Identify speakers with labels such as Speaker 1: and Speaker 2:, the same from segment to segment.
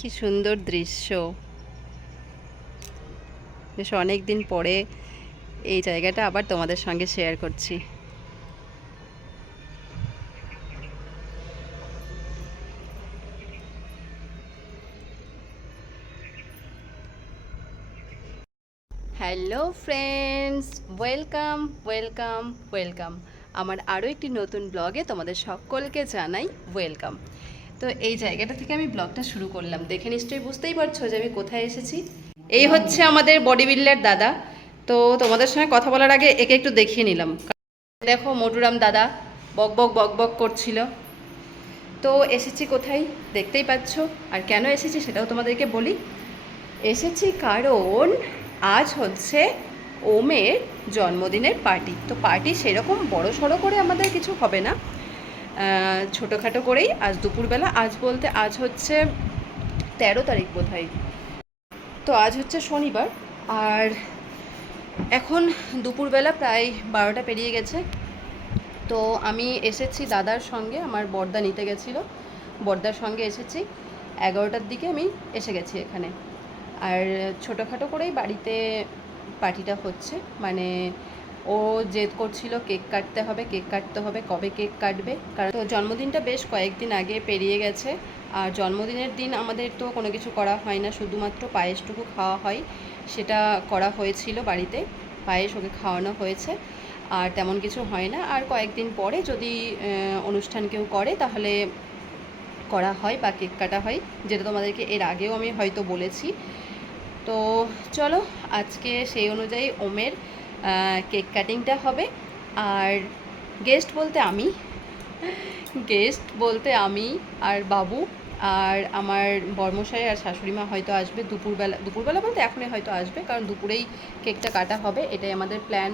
Speaker 1: কি সুন্দর দৃশ্য। বেশ অনেক দিন পরে এই জায়গাটা আবার তোমাদের সঙ্গে শেয়ার করছি। Hello friends welcome welcome welcome আমার আরও একটি নতুন ব্লগে তোমাদের সকলকে জানাই ওয়েলকাম তো এই জায়গাটা থেকে আমি ব্লগটা শুরু করলাম। দেখে নিশ্চয়ই বুঝতেই পারছ যে আমি কোথায় এসেছি। এই হচ্ছে আমাদের বডি বিল্ডার দাদা। তো তোমাদের সঙ্গে কথা বলার আগে একে একটু দেখিয়ে নিলাম। দেখো মটুরাম দাদা, বক বক বক বক করছিল। তো এসেছি কোথায় দেখতেই পাচ্ছ? আর কেন এসেছি সেটাও তোমাদেরকে বলি। এসেছি কারণ আজ হচ্ছে ওমের জন্মদিনের পার্টি। তো পার্টি সেরকম বড় সড়ো করে আমাদের কিছু হবে না। ছোটোখাটো করেই আজ দুপুরবেলা, আজ বলতে আজ হচ্ছে তেরো তারিখ বোধ তো আজ হচ্ছে শনিবার, আর এখন দুপুরবেলা প্রায় বারোটা পেরিয়ে গেছে। তো আমি এসেছি দাদার সঙ্গে, আমার বর্দা নিতে গেছিল। বর্দার সঙ্গে এসেছি, এগারোটার দিকে আমি এসে গেছি এখানে। আর ছোটোখাটো করেই বাড়িতে পার্টিটা হচ্ছে মানে ও জেদ করছিল কেক কাটতে হবে, কেক কাটতে হবে, কবে কেক কাটবে? কারণ তো জন্মদিনটা বেশ কয়েকদিন আগে পেরিয়ে গেছে। আর জন্মদিনের দিন আমাদের তো কোনো কিছু করা হয় না, শুধুমাত্র পায়েসটুকু খাওয়া হয়। সেটা করা হয়েছিল বাড়িতে, পায়েস ওকে খাওয়ানো হয়েছে। আর তেমন কিছু হয় না। আর কয়েকদিন পরে যদি অনুষ্ঠান কেউ করে, তাহলে করা হয় বা কেক কাটা হয়। যেটা তোমাদেরকে এর আগেও আমি হয়তো বলেছি। তো চলো, আজকে সেই অনুযায়ী ওমের কেক কাটিংটা হবে। আর গেস্ট বলতে আমি। গেস্ট বলতে আমি আর বাবু আর আমার বর্মশাই আর শাশুড়ি মা হয়তো আসবে দুপুরবেলা। দুপুরবেলা বলতে এখনই হয়তো আসবে, কারণ দুপুরেই কেকটা কাটা হবে। এটাই আমাদের প্ল্যান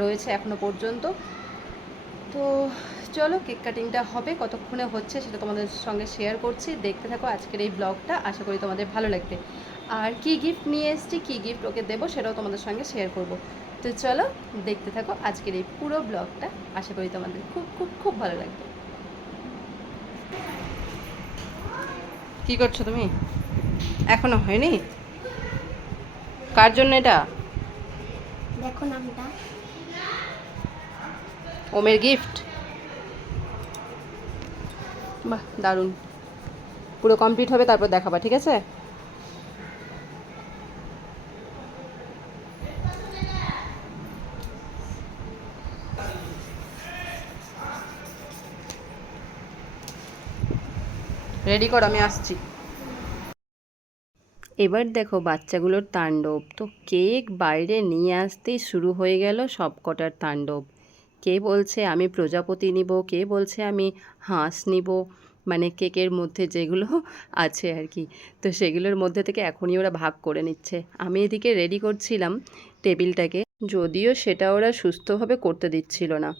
Speaker 1: রয়েছে এখনও পর্যন্ত। তো চলো কেক কাটিংটা হবে, কতক্ষণে হচ্ছে সেটা তোমাদের সঙ্গে শেয়ার করছি। দেখতে থাকো আজকের এই ব্লগটা আশা করি তোমাদের ভালো লাগবে। আর কি গিফট নিয়ে এসেছি, কী গিফট ওকে দেবো সেটাও তোমাদের সঙ্গে শেয়ার করব। তো চলো দেখতে থাকো আজকের এই পুরো ব্লগটা। আশা করি তোমাদের খুব খুব খুব ভালো লাগবে। কি করছ তুমি? এখনও হয়নি? কার জন্য এটা?
Speaker 2: দেখো নামটা।
Speaker 1: ওমের গিফট? বাহ দারুণ। পুরো কমপ্লিট হবে তারপর দেখাবা ঠিক আছে? রেডি কর, আমি আসছি। এবার দেখো বাচ্চাগুলোর তাণ্ডব। তো কেক বাইরে নিয়ে আসতেই শুরু হয়ে গেল সবকটার তাণ্ডব। কে বলছে আমি প্রজাপতি নিব, কে বলছে আমি হাঁস নিব? মানে কেকের মধ্যে যেগুলো আছে আর কি। তো সেগুলোর মধ্যে থেকে এখনই ওরা ভাগ করে নিচ্ছে। আমি এদিকে রেডি করছিলাম টেবিলটাকে, যদিও সেটা ওরা সুস্থভাবে করতে দিচ্ছিল না।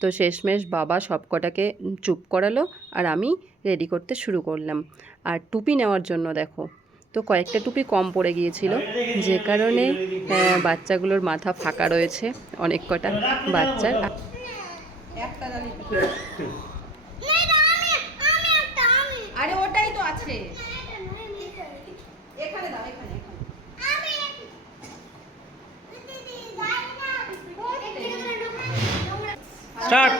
Speaker 1: তো শেষমেশ বাবা সব কটাকে চুপ করালো আর আমি রেডি করতে শুরু করলাম। আর টুপি নেওয়ার জন্য দেখো, তো কয়েকটা টুপি কম পড়ে গিয়েছিল। যে কারণে বাচ্চাগুলোর মাথা ফাঁকা রয়েছে, অনেক কটা বাচ্চার।
Speaker 3: Start.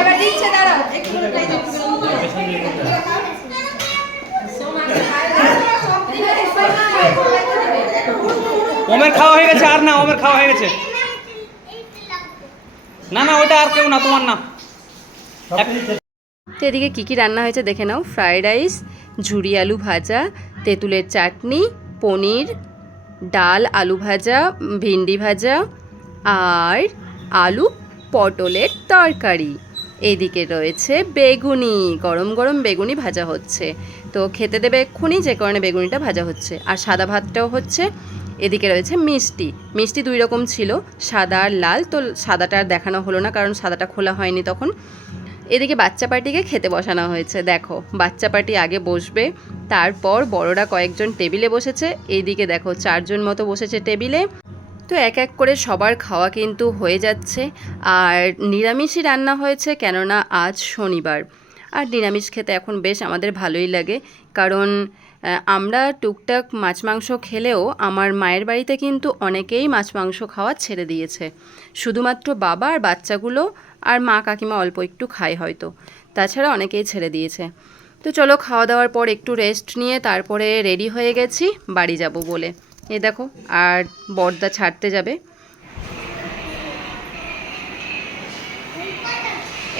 Speaker 1: এবার দিচ্ছে দাঁড়াও একটু করে play দাও।
Speaker 3: ওমের খাওয়া হয়ে গেছে আর না ওমের খাওয়া হয়ে গেছে। না না ওটা আর কেউ না তোমার না।
Speaker 1: তো এদিকে কী কী রান্না হয়েছে দেখে নাও। ফ্রায়েড রাইস ঝুরি আলু ভাজা তেঁতুলের চাটনি পনির ডাল আলু ভাজা ভিন্ডি ভাজা আর আলু পটলের তরকারি। এদিকে রয়েছে বেগুনি, গরম গরম বেগুনি ভাজা হচ্ছে। তো খেতে দেবে এক্ষুনি যে কারণে বেগুনিটা ভাজা হচ্ছে। আর সাদা ভাতটাও হচ্ছে। এদিকে রয়েছে মিষ্টি। মিষ্টি দুই রকম ছিল, সাদা আর লাল। তো সাদাটা আর দেখানো হলো না, কারণ সাদাটা খোলা হয়নি তখন। এদিকে বাচ্চা পার্টিকে খেতে বসানো হয়েছে। দেখো, বাচ্চা পার্টি আগে বসবে, তারপর বড়রা কয়েকজন টেবিলে বসেছে। এইদিকে দেখো, চারজন মতো বসেছে টেবিলে। তো এক এক করে সবার খাওয়া কিন্তু হয়ে যাচ্ছে। আর নিরামিষই রান্না হয়েছে কেননা আজ শনিবার। আর নিরামিষ খেতে এখন বেশ আমাদের ভালোই লাগে। কারণ আমরা টুকটাক মাছ মাংস খেলেও আমার মায়ের বাড়িতে কিন্তু অনেকেই মাছ মাংস খাওয়া ছেড়ে দিয়েছে। শুধুমাত্র বাবা আর বাচ্চাগুলো আর মা কাকিমা অল্প একটু খায় হয়তো। তাছাড়া অনেকেই ছেড়ে দিয়েছে। তো চলো খাওয়া দাওয়ার পর একটু রেস্ট নিয়ে তারপরে রেডি হয়ে গেছি, বাড়ি যাব বলে। এ দেখো আর বর্দা ছাড়তে যাবে।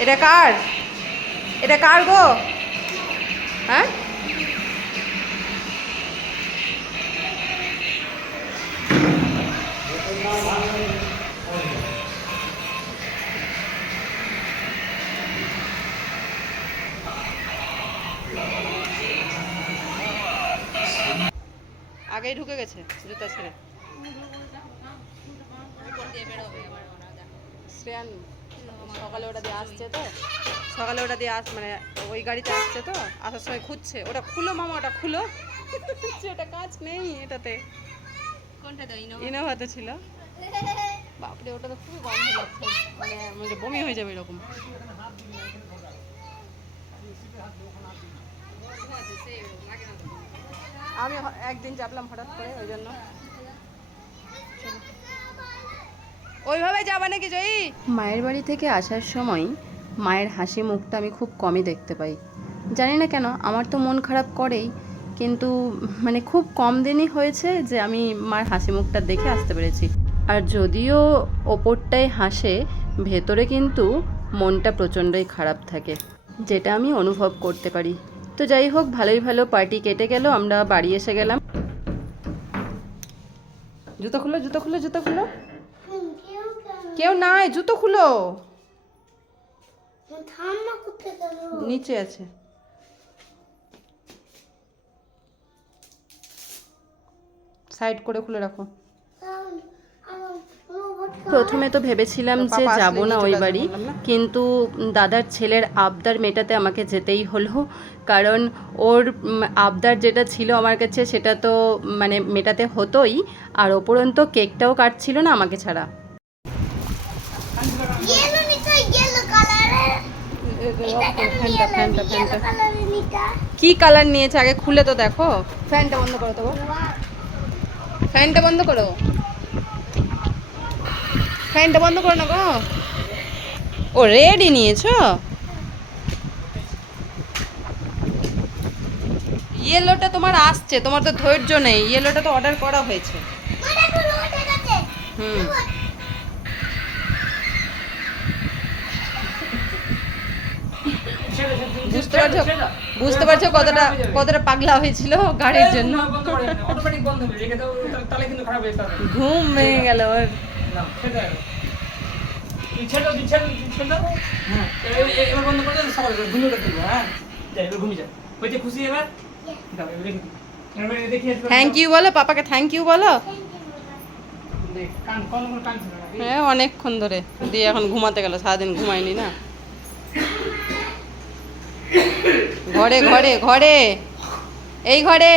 Speaker 1: এটা কার? এটা কার গো? হ্যাঁ? আগেই ঢুকে গেছে জুতা ছেড়ে। শ্রেয়ান সকালে ওটা দিয়ে আসছে তো? সকালে ওটা দিয়ে আস মানে ওই গাড়িতে আসছে তো? আসার সময় খুঁজছে। ওটা খুলো মামা ওটা খুলো। ওটা কাজ নেই এটাতে। ইনোভাতে ছিল। বাপরে ওটা তো খুবই গন্ধ লাগছে। মানে মানে বমি হয়ে যাবে এরকম। আমি একদিন চাপলাম হঠাৎ করে, ওই জন্য। ওইভাবে যাবা নাকি জয়ী? মায়ের বাড়ি থেকে আসার সময় মায়ের হাসি মুখটা আমি খুব কমই দেখতে পাই। জানি না কেন, আমার তো মন খারাপ করেই, কিন্তু মানে খুব কম দিনই হয়েছে যে আমি মার হাসি মুখটা দেখে আসতে পেরেছি। আর যদিও ওপরটায় হাসে, ভেতরে কিন্তু মনটা প্রচণ্ডই খারাপ থাকে, যেটা আমি অনুভব করতে পারি। তো যাই হোক, ভালোই ভালো পার্টি কেটে গেল, আমরা বাড়ি এসে গেলাম। জুতো খুলো জুতো খুলো জুতো খুলো। কেউ নাই, জুতো খুলো। নিচে আছে। সাইড করে খুলে রাখো। প্রথমে তো ভেবেছিলাম যে যাব না ওই বাড়ি। কিন্তু দাদার ছেলের আবদার মেটাতে আমাকে যেতেই হলো। কারণ ওর আবদার যেটা ছিল আমার কাছে সেটা তো মানে মেটাতে হতোই। আর ওপরন্ত কেকটাও কাটছিল না আমাকে ছাড়া। কি কালার নিয়েছে? আগে খুলে তো দেখো। ফ্যানটা বন্ধ করো তো ফ্যানটা বন্ধ করো। ফ্যানটা বন্ধ করো না গো। ও রেডি নিয়েছো? ইয়েলোটা তোমার আসছে তোমার তো ধৈর্য নেই। ইয়েলোটা তো অর্ডার করা হয়েছে। হুম। বুঝতে পারছ? বুঝতে পারছ কতটা কতটা পাগলা হয়েছিল গাড়ির জন্য?
Speaker 3: হয়ে
Speaker 1: ঘুম ভেঙে গেল ওর।
Speaker 3: হ্যাঁ এবার বন্ধ করে ঘুমিয়ে রাখতে হ্যাঁ? যাই এবার ঘুমিয়ে হয়েছে খুশি এবার? দাও এবার রেখে দিই।
Speaker 1: থ্যাংক ইউ বলো পাপাকে থ্যাংক ইউ বলো। হ্যাঁ অনেকক্ষণ ধরে। দিয়ে এখন ঘুমাতে গেল সারাদিন ঘুমায়নি না। ঘরে ঘরে ঘরে। এই ঘরে।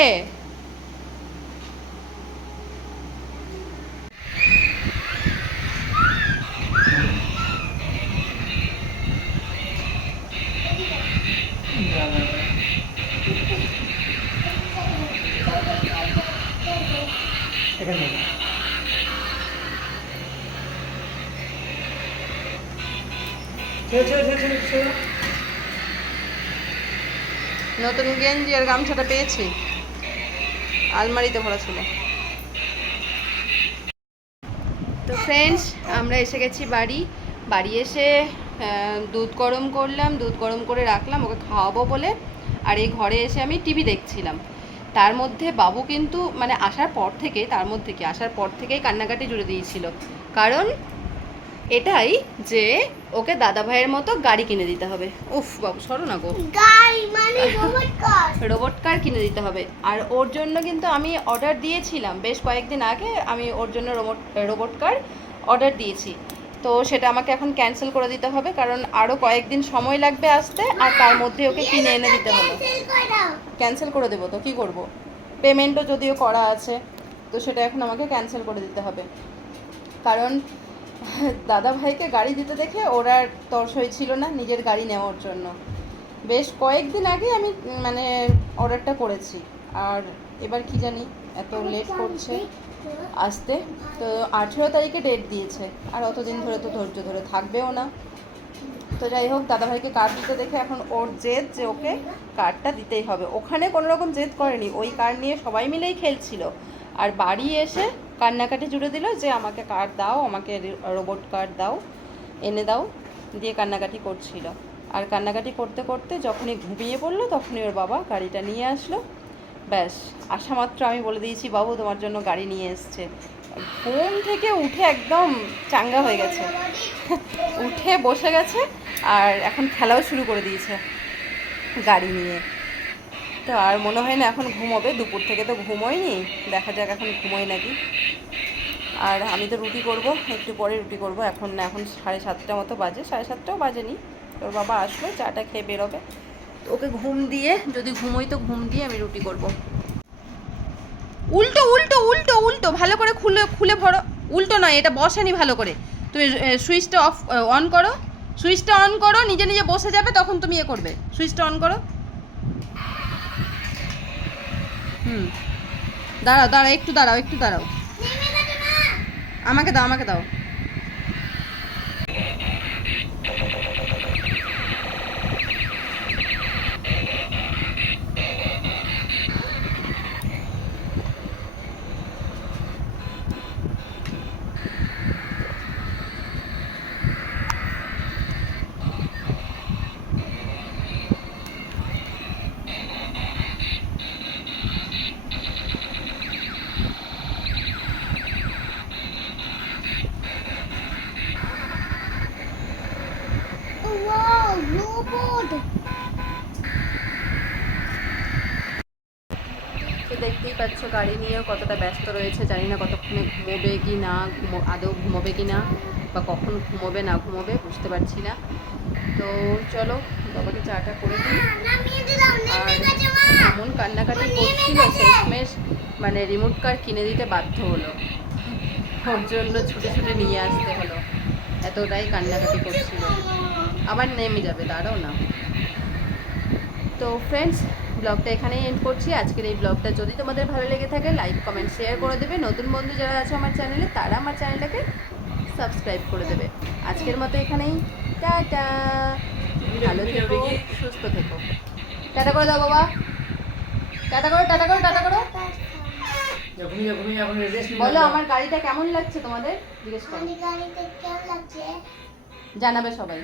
Speaker 1: নতুন গেঞ্জি আর গামছাটা পেয়েছি। আলমারিতে ভরা ছিল। তো ফ্রেন্ডস আমরা এসে গেছি বাড়ি। বাড়ি এসে দুধ গরম করলাম। দুধ গরম করে রাখলাম ওকে খাওয়াবো বলে। আর এই ঘরে এসে আমি টিভি দেখছিলাম। তার মধ্যে বাবু কিন্তু মানে আসার পর থেকে তার মধ্যে কি আসার পর থেকেই কান্নাকাটি জুড়ে দিয়েছিল। কারণ এটাই যে ওকে দাদা ভাইয়ের মতো গাড়ি কিনে দিতে হবে। উফ বাবু সরো না গো।
Speaker 2: গাড়ি মানে রোবট কার
Speaker 1: রোবট কার কিনে দিতে হবে। আর ওর জন্য কিন্তু আমি অর্ডার দিয়েছিলাম। বেশ কয়েকদিন আগে আমি ওর জন্য রোবট রোবট কার অর্ডার দিয়েছি। তো সেটা আমাকে এখন ক্যান্সেল করে দিতে হবে, কারণ আরও কয়েকদিন সময় লাগবে আসতে, আর তার মধ্যে ওকে কিনে এনে দিতে হবে।
Speaker 2: ক্যান্সেল করে
Speaker 1: দেবো তো, কী করব? পেমেন্টও যদিও করা আছে, তো সেটা এখন আমাকে ক্যান্সেল করে দিতে হবে। কারণ দাদা ভাইকে গাড়ি দিতে দেখে ওরা আর তর্স হয়েছিল না, নিজের গাড়ি নেওয়ার জন্য। বেশ কয়েকদিন আগে আমি মানে অর্ডারটা করেছি। আর এবার কি জানি, এত লেট করছে। আসতে। তো আঠেরো তারিখে ডেট দিয়েছে। আর অতদিন ধরে তো ধৈর্য ধরে থাকবেও না। তো যাই হোক, দাদাভাইকে কার্ড দিতে দেখে এখন ওর জেদ যে ওকে কার্ডটা দিতেই হবে। ওখানে কোনো রকম জেদ করেনি। ওই কার্ড নিয়ে সবাই মিলেই খেলছিল। আর বাড়ি এসে কান্নাকাটি জুড়ে দিল যে, আমাকে কার্ড দাও, আমাকে রোবট কার্ড দাও, এনে দাও। দিয়ে কান্নাকাটি করছিল। আর কান্নাকাটি করতে করতে যখনই ঘুমিয়ে পড়ল, তখনই ওর বাবা গাড়িটা নিয়ে আসলো। ব্যাস, আসা মাত্র আমি বলে দিয়েছি, বাবু, তোমার জন্য গাড়ি নিয়ে এসছে। ঘুম থেকে উঠে একদম চাঙ্গা হয়ে গেছে। উঠে বসে গেছে আর এখন খেলাও শুরু করে দিয়েছে গাড়ি নিয়ে। তো আর মনে হয় না এখন ঘুমোবে, দুপুর থেকে তো ঘুমোয়নি, দেখা যাক এখন ঘুমোয় নাকি। আর আমি তো রুটি করব, একটু পরে রুটি করব, এখন এখন সাড়ে সাতটা মতো বাজে, সাড়ে সাতটাও বাজেনি। তোর বাবা আসলো, চাটা খেয়ে বেরোবে। ওকে ঘুম দিয়ে যদি ঘুমোই তো ঘুম দিয়ে আমি রুটি করব। উল্টো উল্টো উল্টো উল্টো ভালো করে খুলে খুলে ভরো। উল্টো নয় এটা বসানি ভালো করে। তুমি সুইচটা অফ অন করো। সুইচটা অন করো নিজে নিজে বসে যাবে তখন তুমি এ করবে। সুইচটা অন করো। হুম। দাঁড়াও দাঁড়াও একটু দাঁড়াও একটু দাঁড়াও। আমাকে দাও আমাকে দাও। গাড়ি নিয়েও কতটা ব্যস্ত রয়েছে জানি না কতক্ষণে ঘুমোবে কি না আদৌ ঘুমোবে কি না বা কখন ঘুমোবে, না ঘুমোবে বুঝতে পারছি না। তো চলো বাবাকে চাটা করে দিই। আর এমন কান্নাকাটি করছিল শেষমেশ মানে রিমোট কার কিনে দিতে বাধ্য হলো। ওর জন্য ছুটে ছুটে নিয়ে আসতে হলো। এতটাই কান্নাকাটি করছিল। আবার নেমে যাবে, দাঁড়াও না। তো ফ্রেন্ডস ব্লগটা এখানেই এন্ড করছি। আজকের এই ব্লগটা যদি তোমাদের ভালো লেগে থাকে লাইক কমেন্ট শেয়ার করে দেবে। নতুন বন্ধু যারা আছে আমার চ্যানেলে তারা আমার চ্যানেলটাকে সাবস্ক্রাইব করে দেবে। আজকের মতো এখানেই। টাটা। ভালো থেকো সুস্থ থেকো। টাটা করে দাও বাবা। টাটা করো টাটা করো টাটা করো। বলো আমার গাড়িটা কেমন লাগছে তোমাদের? জিজ্ঞেস করো।
Speaker 2: গাড়ি কেমন লাগছে?
Speaker 1: জানাবে সবাই।